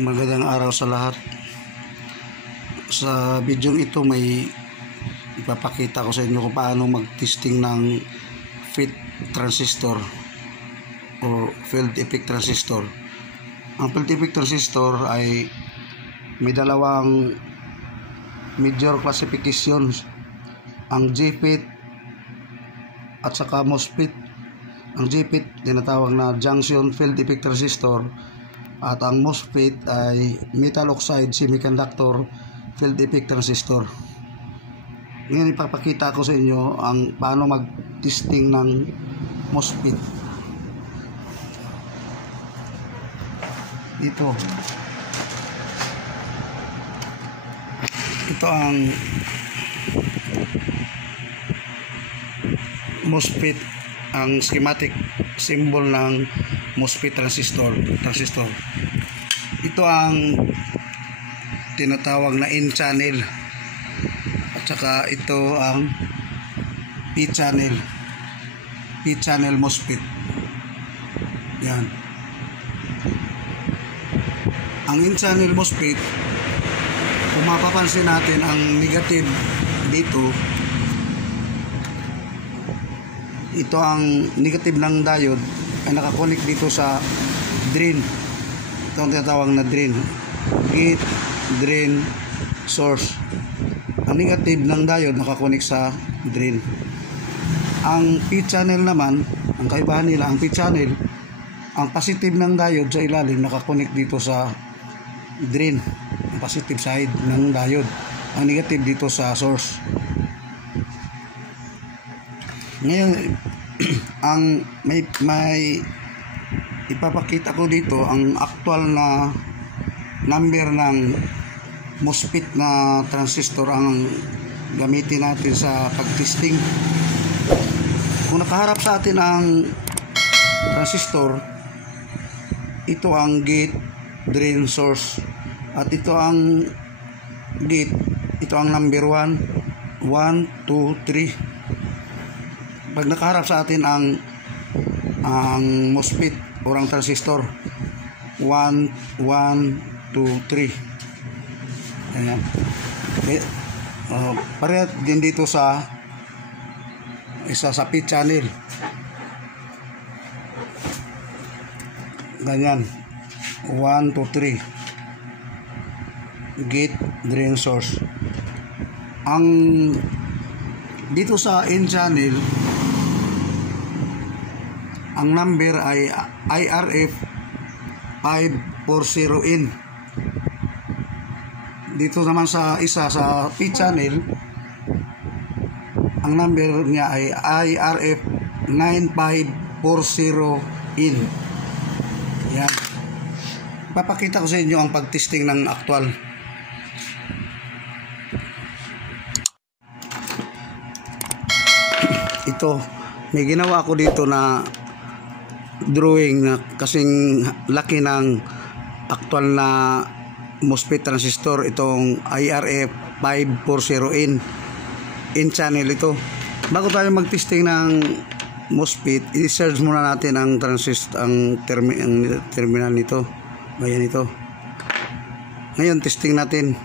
Magandang araw sa lahat. Sa video ito may ipapakita ko sa inyo kung paano mag-testing ng FET transistor o field effect transistor. Ang field effect transistor ay may dalawang major classifications, ang JFET at saka MOSFET. Ang JFET tinatawag na junction field effect transistor at ang MOSFET ay metal oxide semiconductor field effect transistor. Ngayon ipapakita ko sa inyo ang paano mag-testing ng MOSFET. Ito ang MOSFET, ang schematic symbol ng MOSFET transistor. Ito ang tinatawag na N channel at saka ito ang P channel MOSFET. Yan. Ang N channel MOSFET, kung mapapansin natin ang negative dito, ito ang negative ng diode ay nakakonect dito sa drain. Ito ang tinatawag na drain, gate, drain, source. Ang negative ng diode nakakonect sa drain. Ang P channel naman, ang kaibahan nila, ang P channel, ang positive ng diode sa ilalim nakakonect dito sa drain, ang positive side ng diode. Ang negative dito sa source. Ngayon ang may ipapakita ko dito ang actual na number ng MOSFET na transistor ang gamitin natin sa pagtesting. Kung nakaharap sa atin ang transistor, ito ang gate, drain, source, at ito ang gate, ito ang number 1, 2, 3. Pag nakaharap sa atin ang MOSFET o ang transistor, 1, 2, 3. Ayan. Okay. Parehat din dito sa isa sa P channel. Ganyan. 1, 2, 3. Gate, drain, source. Ang dito sa N channel, ang number ay IRF 540N. Dito naman sa isa sa P channel, ang number niya ay IRF 9540N. Yan. Papakita ko sa inyo ang pagtesting ng actual. Ito, may ginawa ako dito na drawing na kasing laki ng actual na MOSFET transistor, itong IRF 540N N channel ito. Bago tayo mag-testing ng MOSFET, i-search muna natin ang terminal nito. Ayan ito. Ngayon testing natin.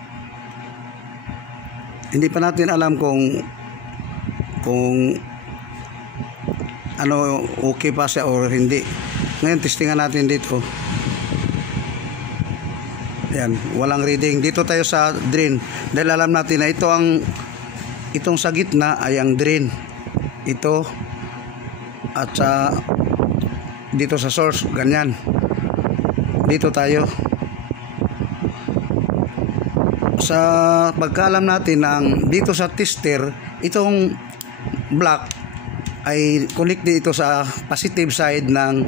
Hindi pa natin alam kung ano, okay pa siya or hindi. Ngayon testingan natin dito. Ayan, walang reading. Dito tayo sa drain. Dahil alam natin na itong sa gitna ay ang drain. Ito at sa dito sa source, ganyan. Dito tayo. Sa pagkaalam natin ang dito sa tester, itong black ay connect dito sa positive side ng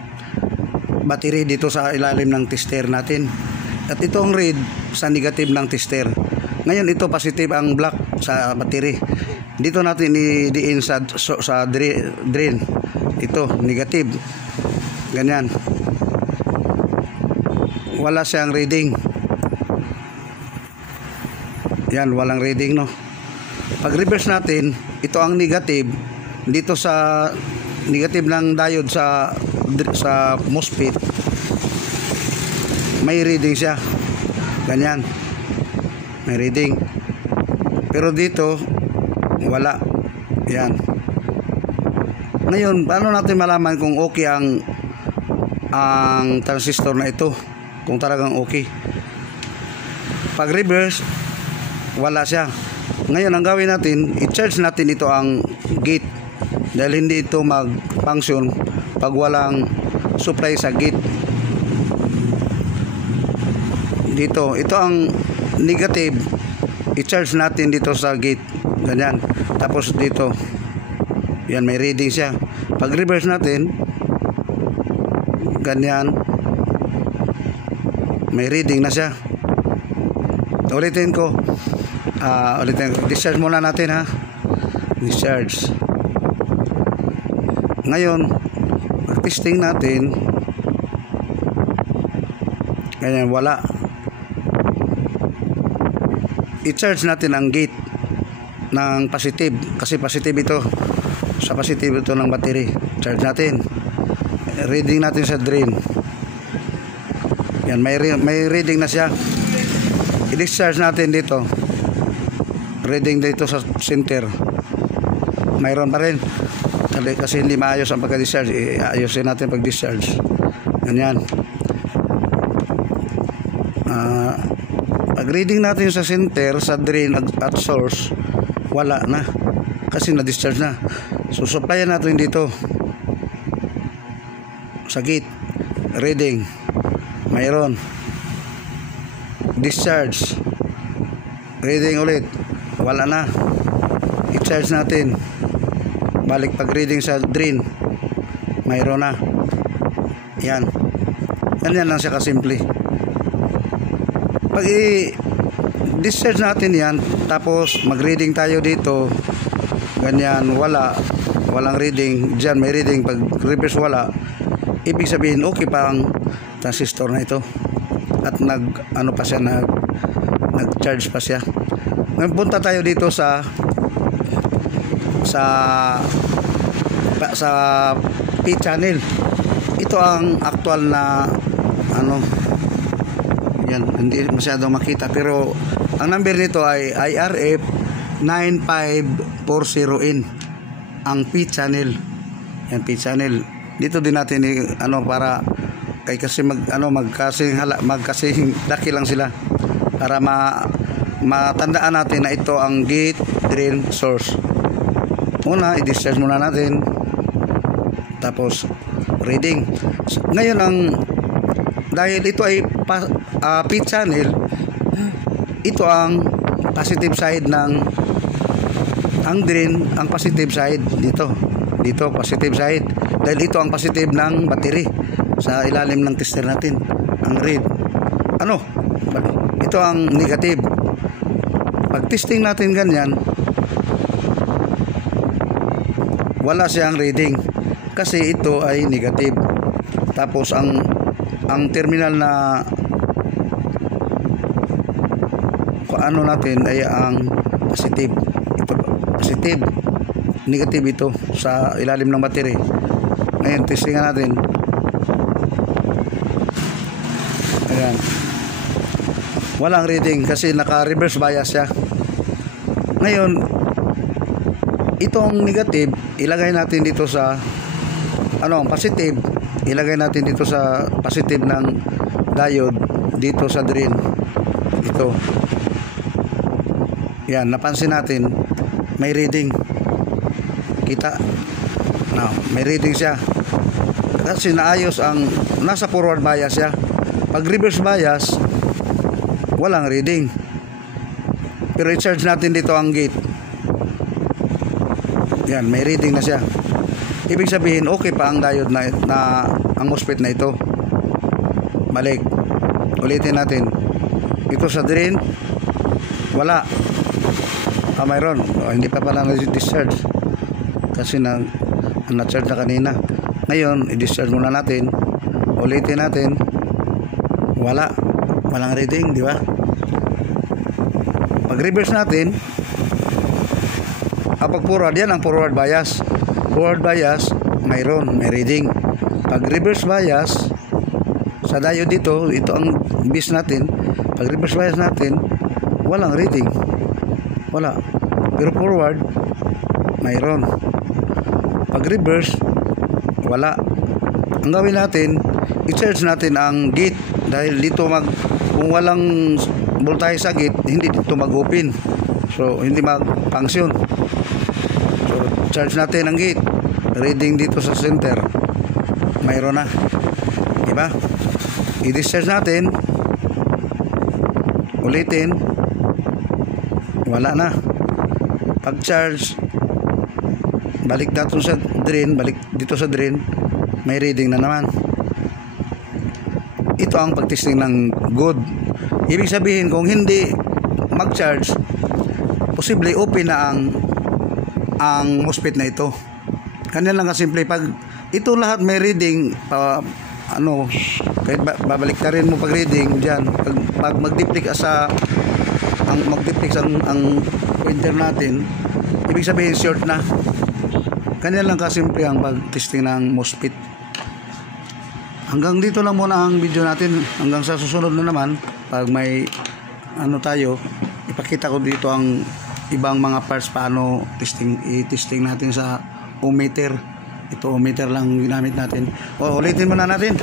battery dito sa ilalim ng tester natin. At itong red sa negative ng tester. Ngayon ito positive ang black sa battery. Dito natin i-diin sa drain. Ito negative. Ganyan. Wala siyang reading. Yan, walang reading, no. Pag reverse natin, ito ang negative. Dito sa negative ng diode sa MOSFET, may reading siya. Ganyan. May reading. Pero dito, wala. Yan. Ngayon, paano natin malaman kung okay ang transistor na ito? Kung talagang okay. Pag reverse, wala siya. Ngayon, ang gawin natin, i-charge natin ito ang gate. Dahil hindi ito mag-function pag walang supply sa gate. Dito, ito ang negative. I-charge natin dito sa gate. Ganyan. Tapos dito, yan, may reading siya. Pag reverse natin, ganyan, may reading na siya. Ulitin ko. Discharge muna natin, ha. Discharge. Ngayon, mag-testing natin. Ganyan, wala. I-charge natin ang gate ng positive. Kasi positive ito. Sa positive ito ng battery. Charge natin. Reading natin sa drain. Yan, may reading na siya. I-discharge natin dito. Reading dito sa center. Mayroon pa rin. Kasi hindi maayos ang pagka-discharge. Ayusin natin pag-discharge. Ganyan. Pag-reading natin sa center, sa drain at source, wala na. Kasi na-discharge na. So, supplyan natin dito. Sa gate. Reading. Mayroon. Discharge. Reading ulit. Wala na. I-charge natin. Balik pag-reading sa drain. Mayroon na. Yan. Yan lang siya kasimple. Pag i-discharge natin yan, tapos mag-reading tayo dito, ganyan, walang reading. Diyan may reading. Pag reverse wala, ibig sabihin okay pa ang transistor na ito. At nag-charge pa siya. Ngayon punta tayo dito sa P-channel. Ito ang actual na yan, hindi masyadong makita, pero ang number nito ay IRF 9540N. Ang P-channel. Yan, P-channel. Dito din natin para kasi magkasing laki lang sila para matandaan natin na ito ang gate, drain, source. Una, i-discharge muna natin. Tapos reading. Ngayon dahil ito ay P-channel, ito ang positive side ng ang drain, ang positive side dito positive side, dahil ito ang positive ng battery sa ilalim ng tester natin, ang read. Ito ang negative. Pag testing natin ganyan, wala siyang reading kasi ito ay negative. Tapos ang terminal na natin ay ang positive. Ito positive, negative ito sa ilalim ng battery. Ngayon testing natin. Ayan. Walang reading kasi naka-reverse bias siya. Ngayon, itong negative, ilagay natin dito sa positive. Ilagay natin dito sa positive ng diode dito sa drain. Ito. Yan, napansin natin may reading. Kita. Now, may reading siya. Kasi naayos nasa forward bias siya. Pag reverse bias, walang reading. Pero i-charge natin dito ang gate. Yan, may reading na siya. Ibig sabihin, okay pa ang diode na ang MOSFET na ito. Balik. Ulitin natin. Ito sa drain, wala. Mayroon. Hindi pa pala na-discharge. Kasi na-charge na kanina. Ngayon, i-discharge muna natin. Ulitin natin. Wala. Walang reading, di ba? Pag-reverse natin, pag forward, yan ang forward bias. Forward bias, mayroon, may reading. Pag reverse bias, sa diode dito, ito ang base natin, Pag reverse bias natin, walang reading. Wala. Pero forward, mayroon. Pag reverse, wala. Ang gawin natin, i-charge natin ang gate dahil dito kung walang voltahe sa gate, hindi dito mag-open. So, hindi mag-function. So, charge natin ang gate. Reading dito sa center. Mayroon na. Diba? I-discharge natin. Ulitin. Wala na. Pag-charge, balik natin sa drain, balik dito sa drain, may reading na naman. Ito ang pag-testing ng good. Ibig sabihin, kung hindi mag-charge, posible open na ang MOSFET na ito. Ganyan lang kasimple. Pag ito lahat may reading, kahit babalik na rin mo pag reading dyan, pag mag-duplex ang pointer natin, ibig sabihin short na. Ganyan lang kasimple ang pag-testing ng MOSFET. Hanggang dito lang muna ang video natin. Hanggang sa susunod na naman, pag may tayo, ipakita ko dito ang ibang mga parts paano i-testing natin sa ohmmeter. Ito ohmmeter lang ginamit natin. Ulitin muna natin.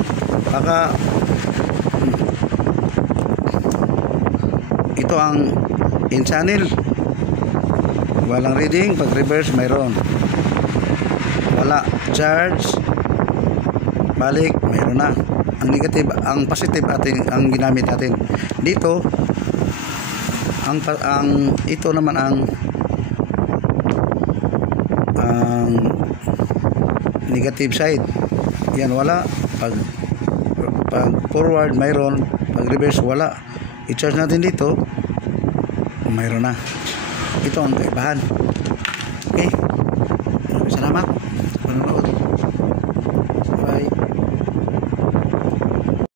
Baka ito ang in channel. Walang reading. Pag reverse, mayroon. Wala. Charge. Balik, mayroon na. Ang negative, ang positive ang ginamit natin. Dito, ito naman ang negative side. Yan, wala. Pag forward, mayroon. Pag reverse, wala. I-charge natin dito, mayroon na. Ito ang kaibahan. Okay.